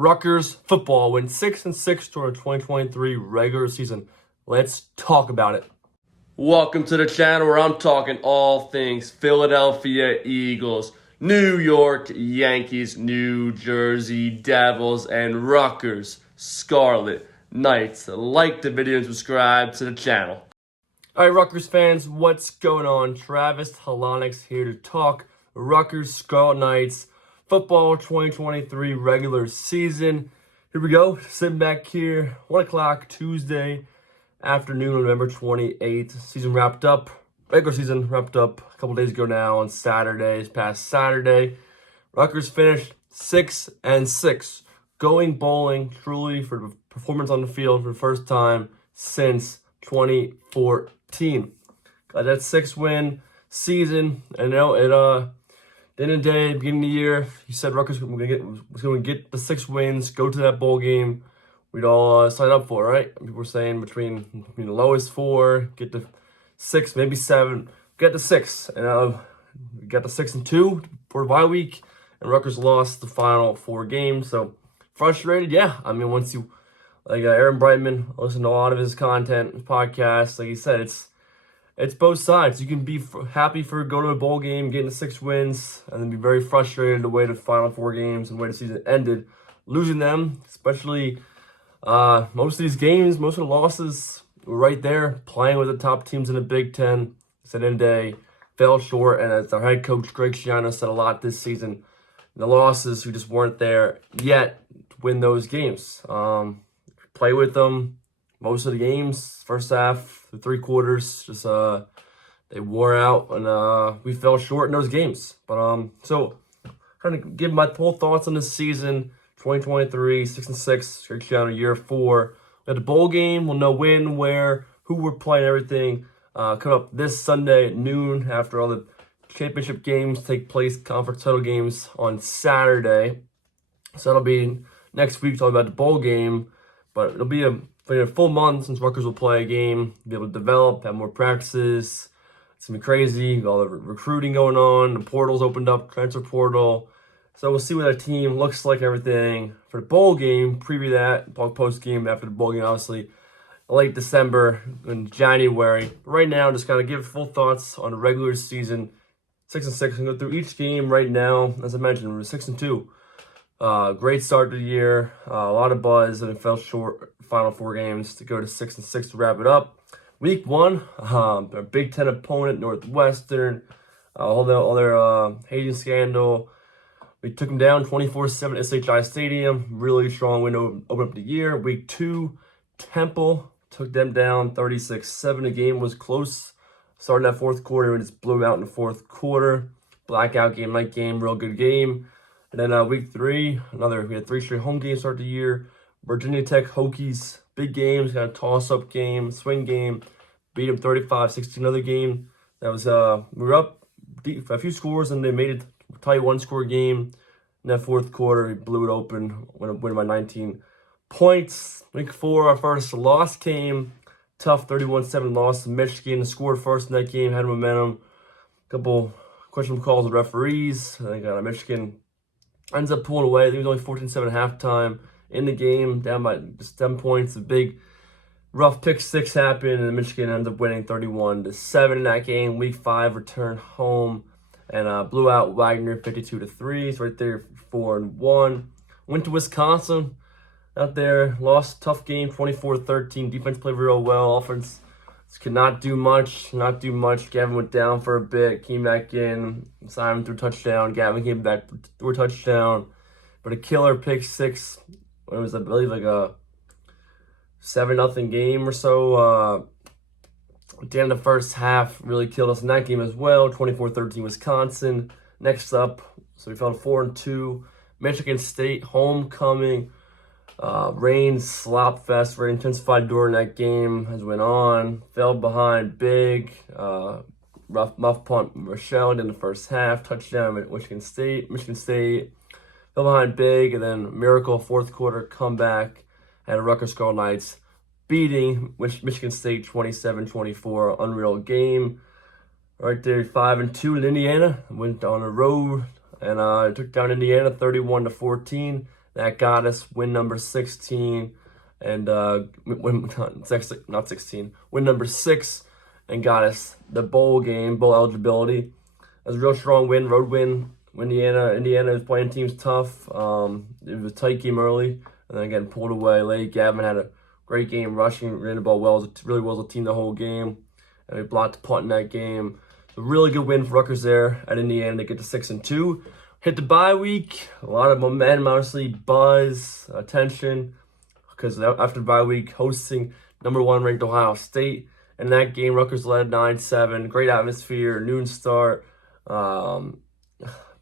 Rutgers football went 6-6 during the 2023 regular season. Let's talk about it. Welcome to the channel where I'm talking all things Philadelphia Eagles, New York Yankees, New Jersey Devils, and Rutgers Scarlet Knights. Like the video and subscribe to the channel. All right, Rutgers fans, what's going on? Travis Halonix here to talk Rutgers Scarlet Knights football 2023 regular season. Here we go. Sitting back here, 1 o'clock Tuesday afternoon, November 28th. Season wrapped up. Regular season wrapped up a couple days ago now on Saturday, this past Saturday. Rutgers finished 6-6. Going bowling truly for the performance on the field for the first time since 2014. Got that 6-win season. And the end of the day, beginning of the year, he said Rutgers was going to get the 6 wins, go to that bowl game. We'd all sign up for it, right? People were saying between the lowest 4, get to 6, maybe 7, get to 6. And we got to 6-2 for the bye week, and Rutgers lost the final 4 games. So frustrated, yeah. I mean, once you, like Aaron Brightman, I listen to a lot of his content, his podcasts. Like he said, it's both sides. You can be happy for going to a bowl game, getting the 6 wins, and then be very frustrated the way the final 4 games and the way the season ended. Losing them, especially most of these games, most of the losses were right there, playing with the top teams in the Big Ten. At the end of the day, fell short, and as our head coach, Greg Schiano, said a lot this season, the losses, we just weren't there yet to win those games. Play with them. Most of the games, first half, the 3 quarters, just they wore out, and we fell short in those games. But so kind of give my full thoughts on this season, 2023, 6-6, straight down to year 4. We had the bowl game. We'll know when, where, who we're playing, everything. Coming up this Sunday at noon after all the championship games take place, conference title games on Saturday. So that'll be next week talking about the bowl game, but it'll be a full month since Rutgers will play a game, be able to develop, have more practices. It's going to be crazy. All the recruiting going on. The portal's opened up, transfer portal. So we'll see what our team looks like and everything. For the bowl game, preview that, post game after the bowl game, obviously, late December and January. But right now, just kind of give full thoughts on the regular season. 6-6, and go through each game right now. As I mentioned, we're 6-2. Great start to the year, a lot of buzz, and it fell short. Final 4 games to go to 6-6 to wrap it up. Week 1, our Big Ten opponent, Northwestern, all their hating scandal. We took them down 24-7 at SHI Stadium. Really strong win to open up the year. Week 2, Temple took them down 36-7. The game was close. Starting that 4th quarter, and just blew out in the 4th quarter. Blackout game, night game, real good game. And then week 3, we had 3 straight home games start the year. Virginia Tech Hokies, big games, got a toss-up game, swing game, beat them 35-16. Another game that was, we were up a few scores, and they made it a tight 1-score game. In that 4th quarter, we blew it open, winning by 19 points. Week 4, our first loss came, tough 31-7 loss to Michigan. Scored first in that game, had momentum. A couple questionable calls with referees. I think Michigan ends up pulling away. I think it was only 14-7 at halftime. In the game, down by just 10 points. A big, rough pick 6 happened, and Michigan ends up winning 31-7 in that game. Week 5, return home and blew out Wagner 52-3. So right there, 4-1. Went to Wisconsin out there, lost tough game, 24-13. Defense played real well. Offense could not do much. Gavin went down for a bit, came back in. Simon threw a touchdown. Gavin came back, threw a touchdown. But a killer pick 6. It was, I believe, like a 7-0 game or so. At the end of the first half, really killed us in that game as well. 24-13 Wisconsin. Next up, so we fell to 4-2. Michigan State homecoming. Rain slop fest, very intensified during that game as went on. Fell behind big. Rough muff punt Rochelle in the first half. Touchdown at Michigan State. Fell behind big, and then miracle 4th quarter comeback. Had a Rutgers Scarlet Knights beating Michigan State 27-24. Unreal game. Right there, 5-2 in Indiana. Went on the road and took down Indiana 31-14. That got us win number 16 and not 16, win number 6 and got us the bowl eligibility. It was a real strong win, road win. Indiana was playing teams tough. It was a tight game early, and then again pulled away late. Gavin had a great game rushing, ran the ball well. It really was a team the whole game, and we blocked the punt in that game. A really good win for Rutgers there at Indiana to get to 6-2. Hit the bye week, a lot of momentum, obviously, buzz, attention, because after the bye week, hosting number 1 ranked Ohio State. In that game, Rutgers led 9-7. Great atmosphere, noon start.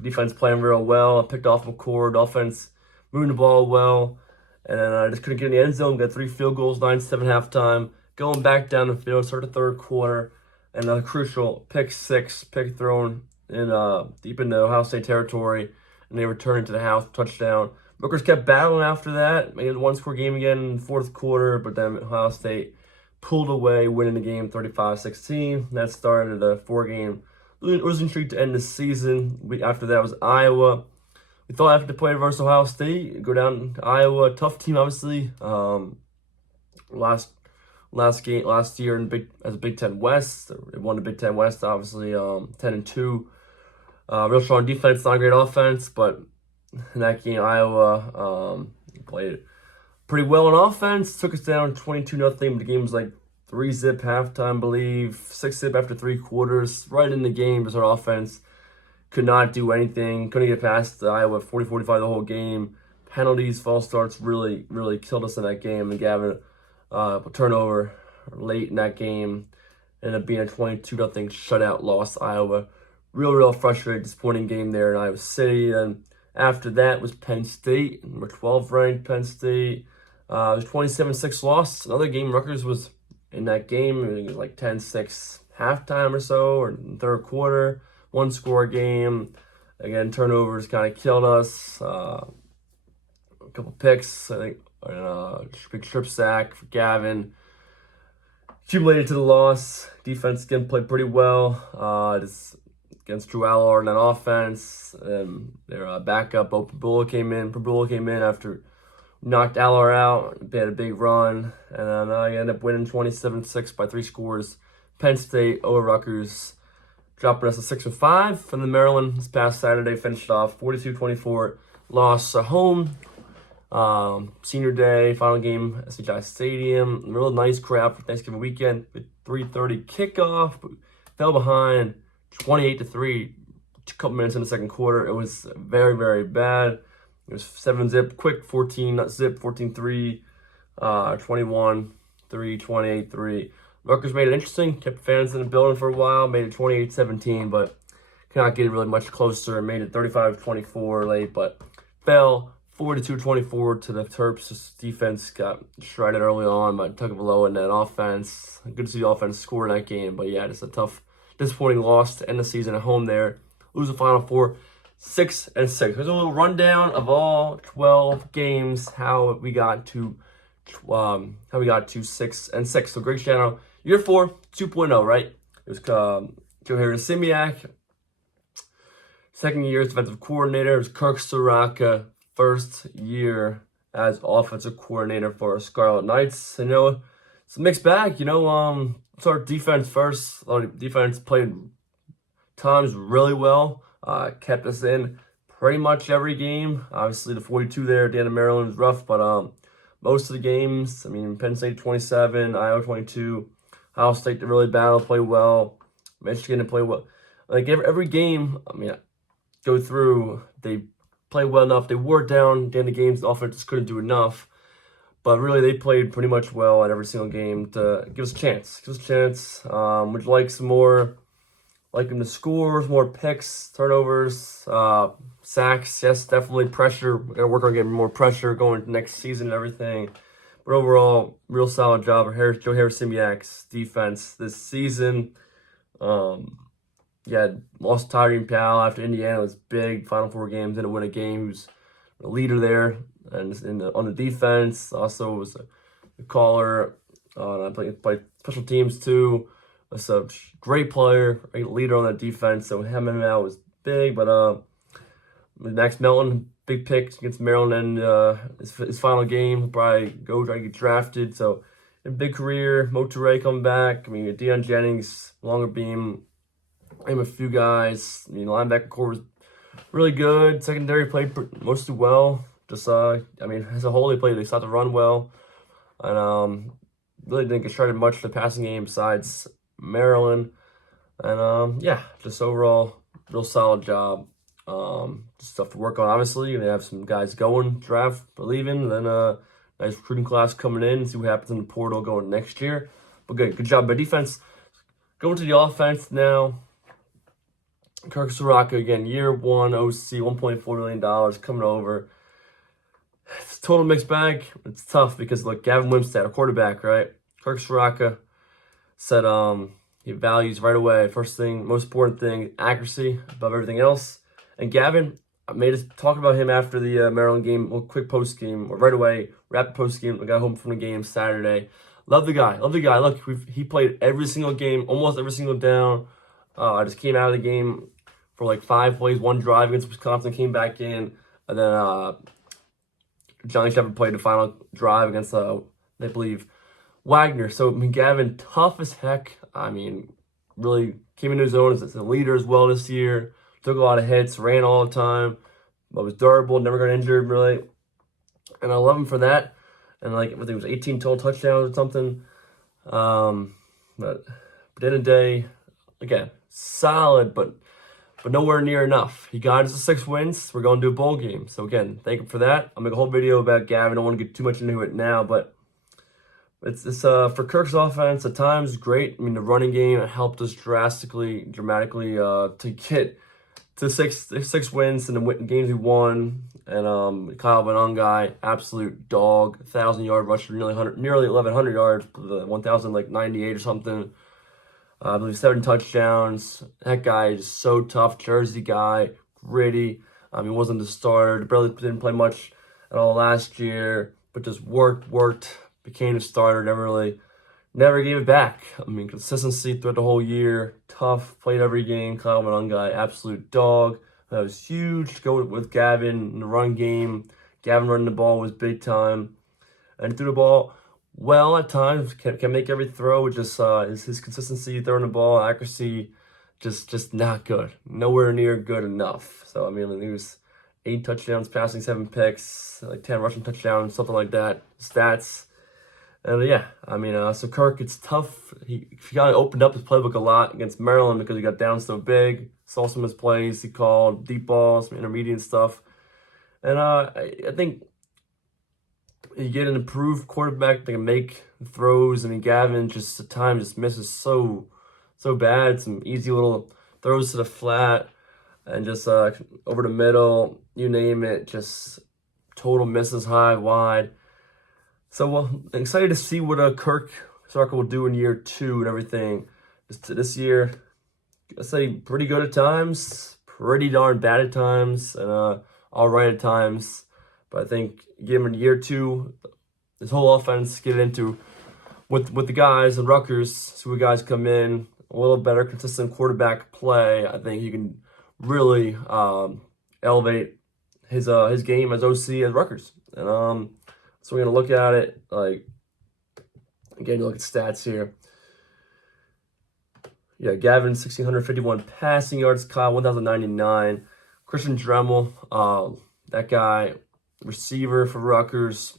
Defense playing real well. Picked off McCord. Offense moving the ball well. And then I just couldn't get in the end zone. Got 3 field goals, 9-7 halftime. Going back down the field, start the third quarter. And a crucial pick thrown in deep into Ohio State territory. And they returned to the house, touchdown. Rutgers kept battling after that. Made it a 1-score game again in the fourth quarter. But then Ohio State pulled away, winning the game 35-16. That started a 4-game losing streak to end the season. After that was Iowa. We thought after to play versus Ohio State, go down to Iowa. Tough team, obviously. Last year as a Big Ten West, they won the Big Ten West, obviously 10-2. Real strong defense, not a great offense, but in that game, Iowa played pretty well on offense. Took us down 22-0. The game was like 3-zip halftime, I believe. 6-zip after 3 quarters. Right in the game, because our offense could not do anything. Couldn't get past Iowa 40-45 the whole game. Penalties, false starts really, really killed us in that game. And Gavin, turnover late in that game. Ended up being a 22-0 shutout loss to Iowa. Real frustrating, disappointing game there in Iowa City. And after that was Penn State. Number 12 ranked Penn State. It was 27-6 loss. Another game, Rutgers was in that game. It was like 10-6 halftime or so, or in the third quarter. 1-score game. Again, turnovers kind of killed us. A couple picks, I think. Big strip sack for Gavin. Accumulated to the loss. Defense again played pretty well. Just against Drew Allard on offense. Their backup, Pabula came in after knocked Allard out. They had a big run. And then I ended up winning 27-6 by 3 scores. Penn State over Rutgers. Dropping us to 6-5 from the Maryland this past Saturday. Finished off 42-24. Loss at home. Senior day, final game at SHI Stadium. Real nice crowd for Thanksgiving weekend with 3:30 kickoff. But fell behind 28-3 a couple minutes in the second quarter. It was very, very bad. It was 7-zip, quick 14-zip, 14-3, 21-3, 28-3. Rutgers made it interesting, kept fans in the building for a while, made it 28-17, but could not get it really much closer. Made it 35-24 late, but fell 42-24 to the Terps. Defense got shredded early on by Tagovailoa in that offense. Good to see the offense score in that game, but yeah, just a tough, disappointing loss to end the season at home there. Lose the Final Four, 6-6. Here's a little rundown of all 12 games, how we got to 6-6. So Greg Schiano, year 4, 2.0, right? It was Joe Harris-Simiak. Second year as defensive coordinator. It was Kirk Soraka. First year as offensive coordinator for Scarlet Knights. You know, it's a mixed bag. Start defense first. A lot of defense played times really well. Kept us in pretty much every game. Obviously, the 42 there at the end of Maryland was rough, but most of the games, Penn State 27, Iowa 22, Ohio State really battled, played well. Michigan to play well. Like every game, go through, they played well enough. They wore down at the end of games. The offense just couldn't do enough. But really, they played pretty much well at every single game to give us a chance. Would you like some more, like them to score, more picks, turnovers, sacks? Yes, definitely pressure. We're going to work on getting more pressure going into next season and everything. But overall, real solid job of Joe Harris-Simiak's defense this season. Lost Tyreen Powell after Indiana was big. Final 4 games, didn't win a game. He was a leader there and on the defense. Also was a caller. I played special teams too. Was a great player, great leader on that defense. So him and out was big. But Max Melton, big pick against Maryland and his final game. He'll probably go try to get drafted. So, in big career, Monterey coming back. I mean, Deion Jennings, longer beam. Name a few guys. I mean, linebacker core was really good. Secondary played mostly well. Just I mean, as a whole, they started to run well, and really didn't get started much for the passing game besides Maryland. And yeah, just overall, real solid job. Just stuff to work on. Obviously, they have some guys going draft, leaving, then nice recruiting class coming in. See what happens in the portal going next year. But good job by defense. Going to the offense now. Kirk Soraka again, year one OC, $1.4 million coming over. It's a total mixed bag. It's tough because look, Gavin Wimstad, a quarterback, right? Kirk Soraka said he values right away. First thing, most important thing, accuracy above everything else. And Gavin, I made us talk about him after the Maryland game, a quick post game, or right away, rapid post game. I got home from the game Saturday. Love the guy. Look, he played every single game, almost every single down. I just came out of the game for like 5 plays, one drive against Wisconsin, came back in, and then Johnny Shepard played the final drive against, I believe, Wagner. So, I mean, Gavin, tough as heck. I mean, really came into his own as a leader as well this year. Took a lot of hits, ran all the time, but was durable, never got injured, really. And I love him for that. And, like, I think it was 18 total touchdowns or something. But at the end of the day, again, solid, but nowhere near enough. He got us to 6 wins. We're going to do a bowl game. So, again, thank him for that. I'll make a whole video about Gavin. I don't want to get too much into it now, but it's for Kirk's offense, at times, great. I mean, the running game helped us dramatically to get to six wins in the games we won. And Kyle Benongai, absolute dog, 1,000-yard rusher, nearly 1,100 yards, 1,098 or something. I believe 7 touchdowns. That guy is so tough. Jersey guy, gritty. He wasn't the starter. Barely didn't play much at all last year, but just worked. Became a starter. Never gave it back. I mean, consistency throughout the whole year. Tough. Played every game. Kyle Benongai, absolute dog. That was huge to go with Gavin in the run game. Gavin running the ball was big time, and threw the ball well at times. Can make every throw. Just his consistency throwing the ball, accuracy, just not good. Nowhere near good enough. So I mean, he was 8 touchdowns, passing 7 picks, like 10 rushing touchdowns, something like that. Stats. And yeah, I mean, so Kirk, it's tough. He kind of opened up his playbook a lot against Maryland because he got down so big. Saw some of his plays. He called deep balls, some intermediate stuff. And I think you get an improved quarterback that can make throws. I mean, Gavin just at times just misses so bad. Some easy little throws to the flat and just over the middle, you name it, just total misses high, wide. So I'm excited to see what Kirk Soraka will do in year 2 and everything. This year, I say pretty good at times, pretty darn bad at times, and all right at times. But I think give him in year 2, this whole offense, get into with the guys and Rutgers, see what guys come in, a little better consistent quarterback play. I think he can really elevate his game as OC at Rutgers. And so we're gonna look at it like again. You look at stats here. Yeah, Gavin 1,651 passing yards, Kyle 1,099. Christian Dremel, that guy, receiver for Rutgers,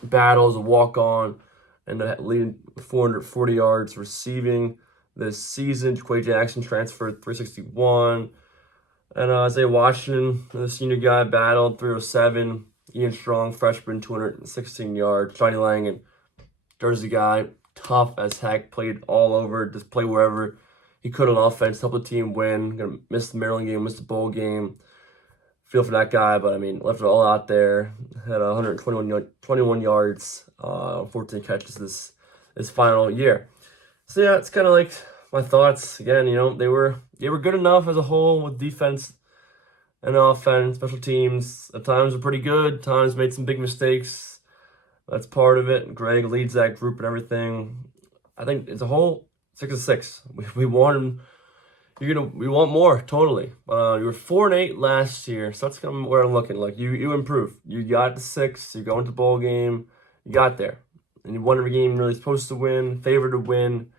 battles a walk on, and leading 440 yards receiving this season. Jaquay Jackson transferred 361, and Isaiah Washington, the senior guy, battled 307. Ian Strong, freshman, 216 yards. Johnny Langan, Jersey guy, tough as heck, played all over, just play wherever he could on offense, help the team win. Gonna miss the Maryland game, miss the bowl game. Feel for that guy, but I mean, left it all out there. Had 121 yards, 14 catches this final year. So yeah, it's kind of like my thoughts. Again, you know, they were good enough as a whole with defense and offense, special teams. At times were pretty good. At times made some big mistakes. That's part of it. Greg leads that group and everything. I think as a whole, 6-6. We won we want more, totally. You were 4-8 last year, so that's kind of where I'm looking. Like you improved. You got to 6. You're going to the bowl game. You got there, and you won every game you're really supposed to win, favored to win.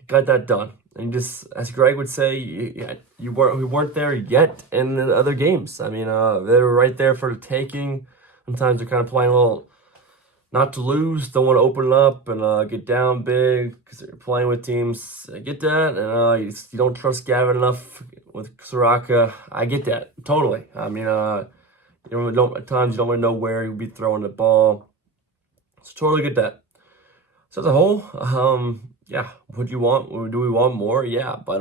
You got that done. And just as Greg would say, we weren't there yet in the other games. I mean, they were right there for the taking. Sometimes they're kind of playing a little not to lose, don't want to open it up and get down big because they're playing with teams. I get that, and you don't trust Gavin enough with Soraka. I get that totally. I mean, at times you don't really know where you'll be throwing the ball. So totally get that. So as a whole, yeah, what do you want? Do we want more? Yeah, but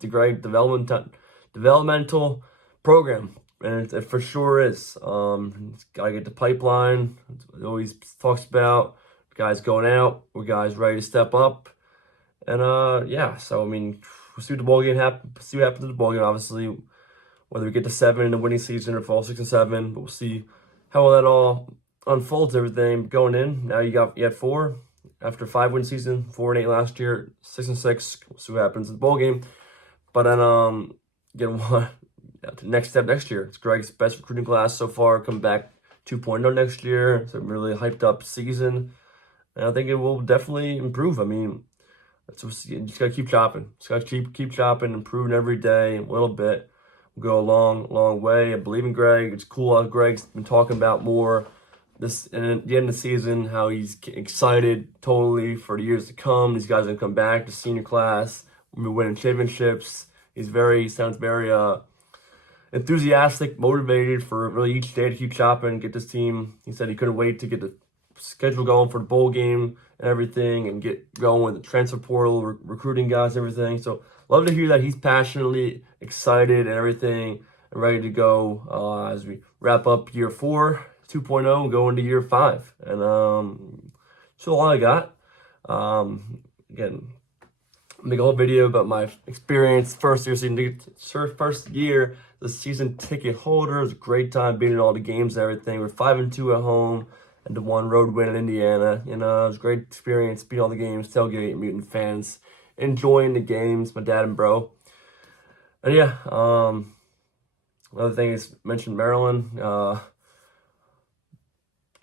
the great developmental program. And it for sure is. Gotta get the pipeline. It always talks about guys going out, we're guys ready to step up. And yeah, so I mean, we'll see what the ball game see what happens in the ball game, obviously. Whether we get to 7 in the winning season or fall 6 and 7, but we'll see how that all unfolds, everything going in. Now you had 4 after 5-win season, 4-8 last year, 6 and 6. We'll see what happens in the ball game. But then get one. The next step next year. It's Greg's best recruiting class so far. Come back 2.0 next year. It's a really hyped up season. And I think it will definitely improve. I mean, you just got to keep chopping. Just got to keep chopping, improving every day a little bit. We'll go a long, long way. I believe in Greg. It's cool how Greg's been talking about more this and at the end of the season, how he's excited totally for the years to come. These guys are going to come back to senior class. We'll be winning championships. Sounds very enthusiastic, motivated for really each day to keep chopping, get this team. He said he couldn't wait to get the schedule going for the bowl game and everything and get going with the transfer portal, recruiting guys, everything. So love to hear that he's passionately excited and everything and ready to go as we wrap up year 4, 2.0, and go into year 5. And so all I got. Again, make a whole video about my experience first year the season ticket holder. It was a great time being in all the games and everything. We're 5-2 at home and the 1 road win in Indiana. It was a great experience being all the games, tailgate, meeting fans, enjoying the games, my dad and bro. And yeah, another thing is mentioned Maryland.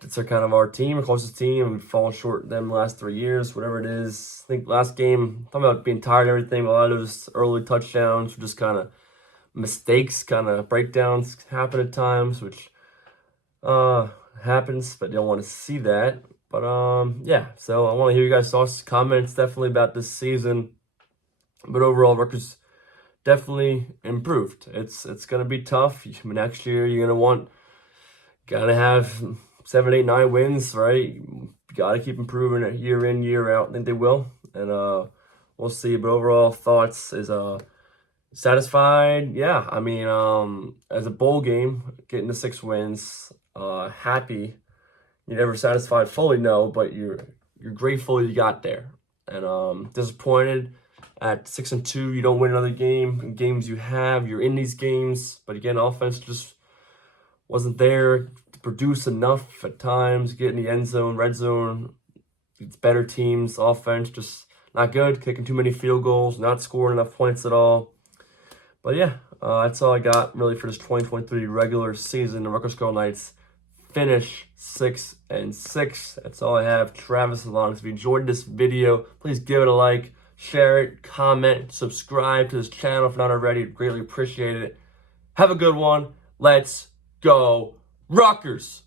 It's kind of our team, our closest team. We've fallen short of them the last 3 years, whatever it is. I think last game, talking about being tired and everything, a lot of those early touchdowns were just kind of mistakes, kind of breakdowns happen at times, which happens, but you don't want to see that. But yeah, so I want to hear you guys' thoughts, comments definitely about this season. But overall, Rutgers definitely improved. It's gonna be tough. Next year, you're gotta have 7, 8, 9 wins, right? You gotta keep improving it year in, year out. I think they will, and we'll see. But overall thoughts is satisfied. Yeah, I mean, as a bowl game, getting to 6 wins, happy. You're never satisfied fully, no, but you're grateful you got there. And disappointed at 6-2, you don't win another game. Games you have, you're in these games, but again, offense just wasn't there to produce enough at times. Get in the end zone, red zone. It's better teams. Offense just not good. Kicking too many field goals, not scoring enough points at all. But yeah, that's all I got really for this 2023 regular season. The Rutgers Scarlet Knights finish 6-6. That's all I have. Travis along. If you enjoyed this video, please give it a like, share it, comment, subscribe to this channel if not already. Greatly appreciate it. Have a good one. Let's go Rutgers!